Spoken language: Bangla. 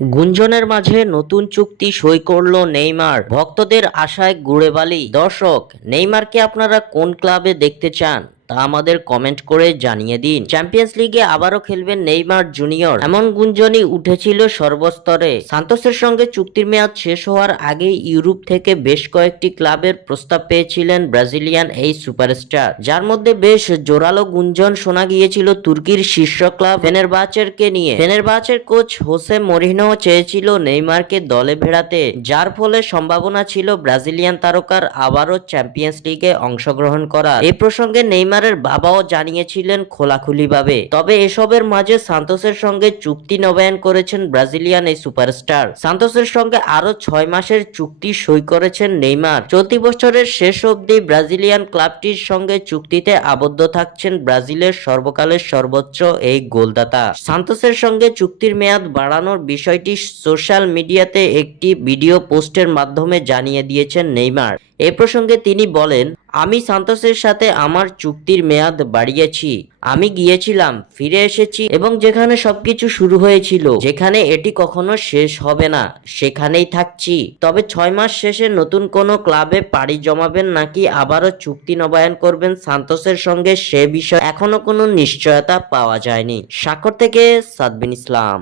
গুঞ্জনের মাঝে নতুন চুক্তি সই করল নেইমার। ভক্তদের আশায় গুড়ে বালি। দর্শক, নেইমারকে আপনারা কোন ক্লাবে দেখতে চান তা আমাদের কমেন্ট করে জানিয়ে দিন। চ্যাম্পিয়ন্স লিগে আবারও খেলবেন নেইমার জুনিয়র, এমন গুঞ্জনই উঠেছিল সর্বস্তরে। সান্তোসের সঙ্গে চুক্তির মেয়াদ শেষ হওয়ার আগেই ইউরোপ থেকে বেশ কয়েকটি ক্লাবের প্রস্তাব পেয়েছিলেন ব্রাজিলিয়ান এই সুপারস্টার, যার মধ্যে বেশ জোরালো গুঞ্জন শোনা গিয়েছিল তুর্কির শীর্ষ ক্লাব ফেনেরবাচেরকে নিয়ে। ফেনেরবাচের কোচ হোসে মরিনহো চেয়েছিল নেইমারকে দলে ভেড়াতে, যার ফলে সম্ভাবনা ছিল ব্রাজিলিয়ান তারকার আবারও চ্যাম্পিয়ন্স লিগে অংশগ্রহণ করার। এই প্রসঙ্গে নেইমারের বাবাও জানিয়েছিলেন খোলাখুলিভাবে। তবে এসবের মাঝে সান্তোসের সঙ্গে চুক্তি নবায়ন করেছেন ব্রাজিলিয়ান এই সুপারস্টার। সান্তোসের সঙ্গে আরো 6 মাসের চুক্তি সই করেছেন নেইমার। চলতি বছরের শেষ অবধি ব্রাজিলিয়ান ক্লাবটির সঙ্গে চুক্তিতে আবদ্ধ থাকছেন ব্রাজিলের সর্বকালের সর্বোচ্চ এই গোলদাতা। সান্তোসের সঙ্গে চুক্তির মেয়াদ বাড়ানোর বিষয়টি সোশ্যাল মিডিয়াতে একটি ভিডিও পোস্টের মাধ্যমে জানিয়ে দিয়েছেন নেইমার। এ প্রসঙ্গে তিনি বলেন, আমি সান্তোসের সাথে আমার চুক্তির মেয়াদ বাড়িয়েছি। আমি গিয়েছিলাম, ফিরে এসেছি এবং যেখানে সবকিছু শুরু হয়েছিল, যেখানে এটি কখনো শেষ হবে না, সেখানেই থাকছি। তবে 6 মাস শেষে নতুন কোনো ক্লাবে পাড়ি জমাবেন নাকি আবারও চুক্তি নবায়ন করবেন সান্তোসের সঙ্গে, সে বিষয়ে এখনো কোনো নিশ্চয়তা পাওয়া যায়নি। স্বাক্ষর থেকে সাদবিন ইসলাম।